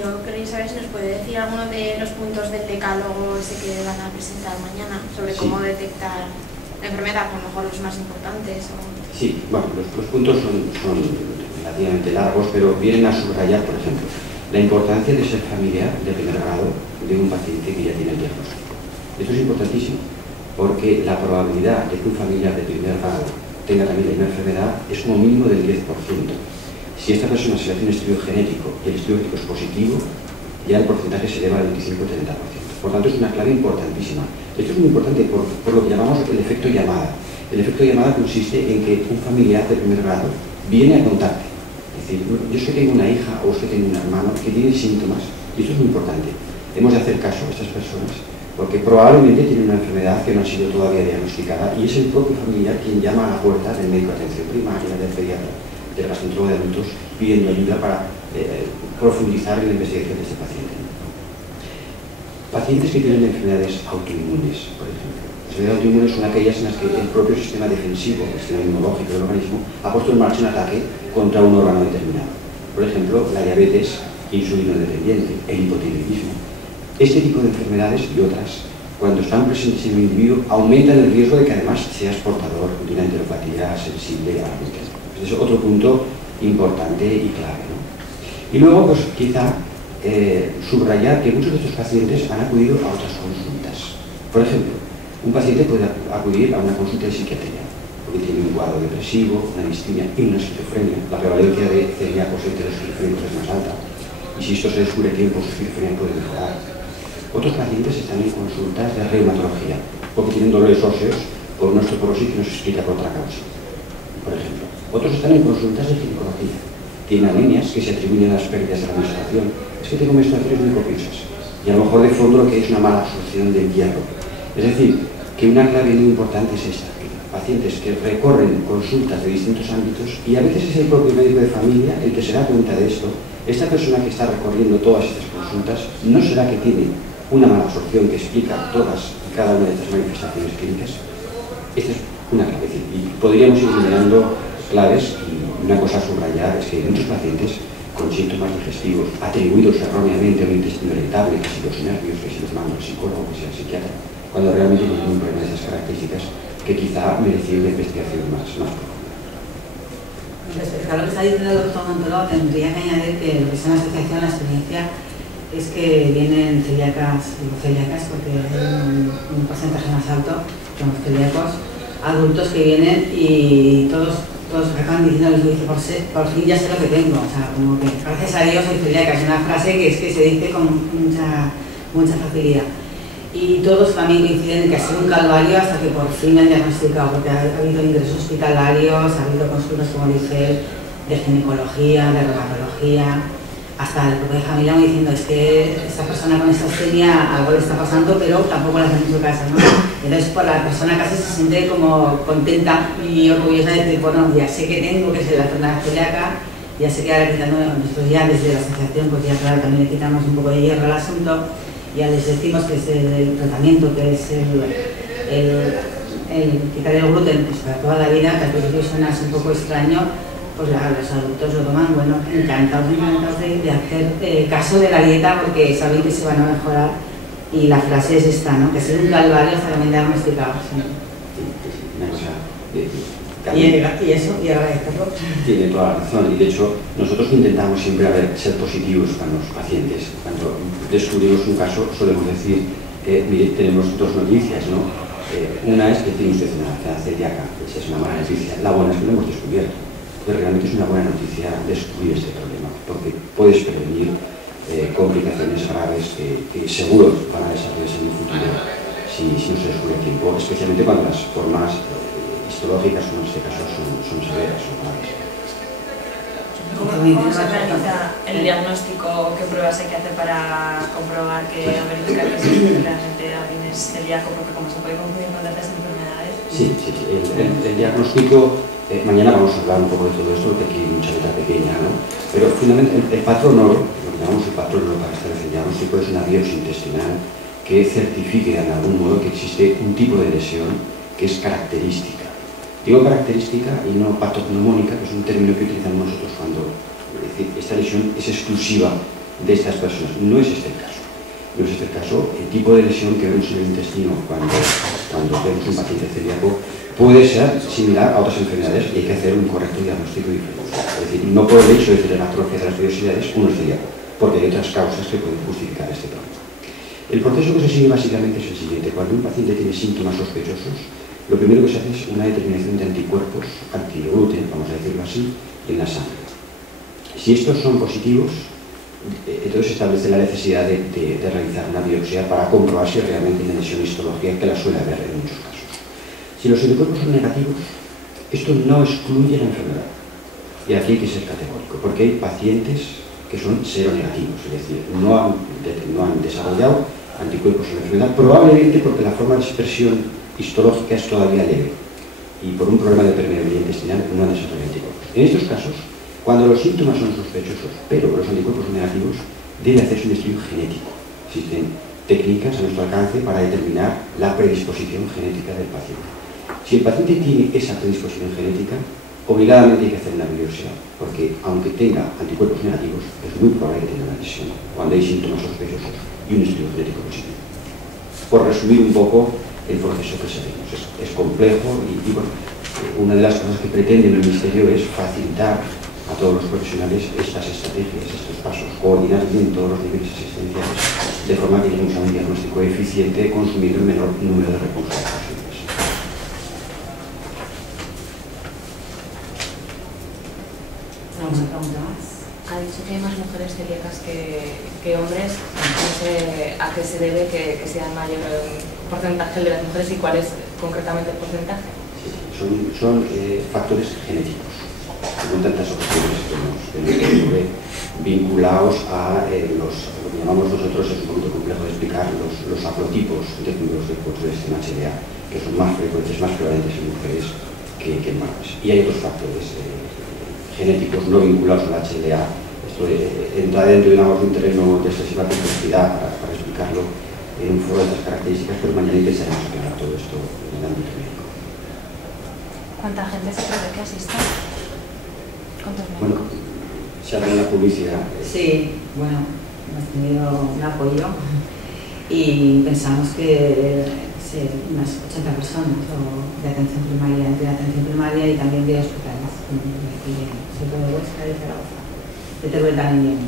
Yo quería saber si nos puede decir alguno de los puntos del decálogo ese que van a presentar mañana, sobre cómo detectar la enfermedad, a lo mejor los más importantes. Sí, bueno, los puntos son relativamente largos, pero vienen a subrayar, por ejemplo, la importancia de ser familiar de primer grado de un paciente que ya tiene el diagnóstico. Esto es importantísimo, porque la probabilidad de que un familiar de primer grado tenga también la misma enfermedad es como mínimo del 10%. Si esta persona se le hace un estudio genético y el estudio genético es positivo, ya el porcentaje se eleva al 25-30%. Por tanto, es una clave importantísima. Esto es muy importante por lo que llamamos el efecto llamada. El efecto llamada consiste en que un familiar de primer grado viene a contarte. Es decir, yo es que tengo una hija o es que tengo un hermano que tiene síntomas, y esto es muy importante. Hemos de hacer caso a estas personas porque probablemente tienen una enfermedad que no ha sido todavía diagnosticada y es el propio familiar quien llama a la puerta del médico de atención primaria, del pediatra, del gastroenterólogo de adultos, pidiendo ayuda para profundizar en la investigación de este paciente. Pacientes que tienen enfermedades autoinmunes, por ejemplo. Las enfermedades autoinmunes son aquellas en las que el propio sistema defensivo, el sistema inmunológico del organismo, ha puesto en marcha un ataque contra un órgano determinado. Por ejemplo, la diabetes insulino dependiente, el hipotiroidismo. Este tipo de enfermedades y otras, cuando están presentes en el individuo, aumentan el riesgo de que además seas portador de una enteropatía sensible a la gluten. Es otro punto importante y clave, ¿no? Y luego, pues quizá subrayar que muchos de estos pacientes han acudido a otras consultas. Por ejemplo, un paciente puede acudir a una consulta de psiquiatría porque tiene un cuadro depresivo, una distimia y una esquizofrenia. La prevalencia de celíacos entre los esquizofrénicos es más alta y si esto se descubre a tiempo, su esquizofrenia puede mejorar. Otros pacientes están en consultas de reumatología porque tienen dolores óseos por una osteoporosis que no se explica por otra causa, por ejemplo. Otros están en consultas de ginecología. Tienen anemias que se atribuyen a las pérdidas de la menstruación. Es que tengo menstruaciones muy copiosas. Y a lo mejor de fondo lo que es una mala absorción del hierro. Es decir, que una clave muy importante es esta. Pacientes que recorren consultas de distintos ámbitos y a veces es el propio médico de familia el que se da cuenta de esto. Esta persona que está recorriendo todas estas consultas no será que tiene una mala absorción que explica todas y cada una de estas manifestaciones clínicas. Esta es una clave. Y podríamos ir enumerando claves y una cosa a subrayar es que hay muchos pacientes con síntomas digestivos atribuidos erróneamente a un intestino irritable, que si los nervios, que si los manda el psicólogo, que si el psiquiatra, cuando realmente tienen un problema de esas características que quizá merecía una investigación más profunda. Respecto a lo que está diciendo el doctor Montoro, tendría que añadir que lo que es en la asociación, la experiencia es que vienen celíacas, digo celíacas porque hay un porcentaje más alto que los celíacos, adultos que vienen y todos acaban diciendo lo que dice, por fin ya sé lo que tengo, o sea, como que gracias a Dios soy celíaca, es una frase que se dice con mucha facilidad. Y todos también coinciden en que ha sido un calvario hasta que por fin me han diagnosticado, porque ha habido ingresos hospitalarios, ha habido consultas, como dice, de ginecología, de reumatología, hasta el propio familia diciendo es que esta persona con esta astenia algo le está pasando, pero tampoco le hace mucho caso, ¿no? Entonces, por la persona casi se siente como contenta y orgullosa de decir, bueno, ya sé que tengo que ser la enfermedad celíaca, ya sé que ahora quitando, nosotros ya desde la asociación, pues ya claro, también le quitamos un poco de hierro al asunto, ya les decimos que es el tratamiento, que es el quitar el gluten pues para toda la vida, que al principio suena un poco extraño, pues los adultos lo toman, bueno, encantados de hacer caso de la dieta porque saben que se van a mejorar y la frase es esta, ¿no? Que es un calvario hasta que me han diagnosticado. Y eso, y agradecerlo. Tiene toda la razón y de hecho nosotros intentamos siempre ser positivos con los pacientes. Cuando descubrimos un caso solemos decir, mire, tenemos dos noticias, ¿no? Una es que tiene usted una enfermedad celíaca, esa es una mala noticia. La buena es que lo hemos descubierto. Pero realmente es una buena noticia descubrir este problema, porque puedes prevenir complicaciones graves que seguro van a desarrollarse en el futuro si no se descubre a tiempo, especialmente cuando las formas histológicas, como en este caso, son severas o graves. ¿Cómo se realiza el diagnóstico? ¿Qué pruebas hay que hacer para comprobar verificar que realmente alguien es celíaco? Porque como se puede confundir con otras enfermedades. Sí. El diagnóstico, mañana vamos a hablar un poco de todo esto, porque aquí hay mucha letra pequeña, ¿no? Pero finalmente el patrón oro, lo que llamamos el patrón oro para establecer el diagnóstico, es una biopsia intestinal que certifique de algún modo que existe un tipo de lesión que es característica. Digo característica y no patognomónica, que es un término que utilizamos nosotros cuando, es decir, esta lesión es exclusiva de estas personas. No es este el caso. No es este el caso. El tipo de lesión que vemos en el intestino cuando vemos un paciente celíaco puede ser similar a otras enfermedades y hay que hacer un correcto diagnóstico diferencial. Es decir, no por el hecho de tener atrofia de las vellosidades uno es celíaco, porque hay otras causas que pueden justificar este problema. El proceso que se sigue básicamente es el siguiente. Cuando un paciente tiene síntomas sospechosos, lo primero que se hace es una determinación de anticuerpos antigluten, vamos a decirlo así, en la sangre. Si estos son positivos, entonces se establece la necesidad de realizar una biopsia para comprobar si realmente hay una lesión histológica, que la suele haber en muchos casos. Si los anticuerpos son negativos, esto no excluye la enfermedad. Y aquí hay que ser categórico, porque hay pacientes que son seronegativos, es decir, no han desarrollado anticuerpos en la enfermedad, probablemente porque la forma de expresión histológica es todavía leve y por un problema de permeabilidad intestinal no han desarrollado anticuerpos. En estos casos, cuando los síntomas son sospechosos, pero los anticuerpos son negativos, debe hacerse un estudio genético. Existen técnicas a nuestro alcance para determinar la predisposición genética del paciente. Si el paciente tiene esa predisposición genética, obligadamente hay que hacer una biopsia, porque aunque tenga anticuerpos negativos, es muy probable que tenga una lesión cuando hay síntomas sospechosos y un estudio genético positivo. Por resumir un poco el proceso que seguimos, es complejo y bueno, una de las cosas que pretende el Ministerio es facilitar a todos los profesionales estas estrategias, estos pasos, coordinar bien todos los niveles asistenciales, de forma que lleguemos a un diagnóstico eficiente consumiendo el menor número de recursos posibles. ¿Alguna pregunta más? Ha dicho que hay más mujeres celíacas que hombres. No sé a qué se debe que sea mayor el porcentaje de las mujeres y cuál es concretamente el porcentaje. Son factores genéticos. No tantas ocasiones que nos vinculados a lo que llamamos nosotros, es un poquito complejo de explicar, los haplotipos de los del sistema HLA, que son más frecuentes, más prevalentes en mujeres que en varones. Y hay otros factores genéticos no vinculados al HLA. Esto entra dentro de un terreno de excesiva complejidad para explicarlo en un foro de estas características, pero mañana intentaremos aclarar todo esto en el ámbito médico. ¿Cuánta gente se prevé que asista? ¿Cuántos médicos? Bueno, se habla en la publicidad. Sí, bueno, hemos tenido un apoyo y pensamos que unas 80 personas de atención primaria, entre atención primaria y también de hospitales, sobre todo de Huesca y Zaragoza, de Teruel también.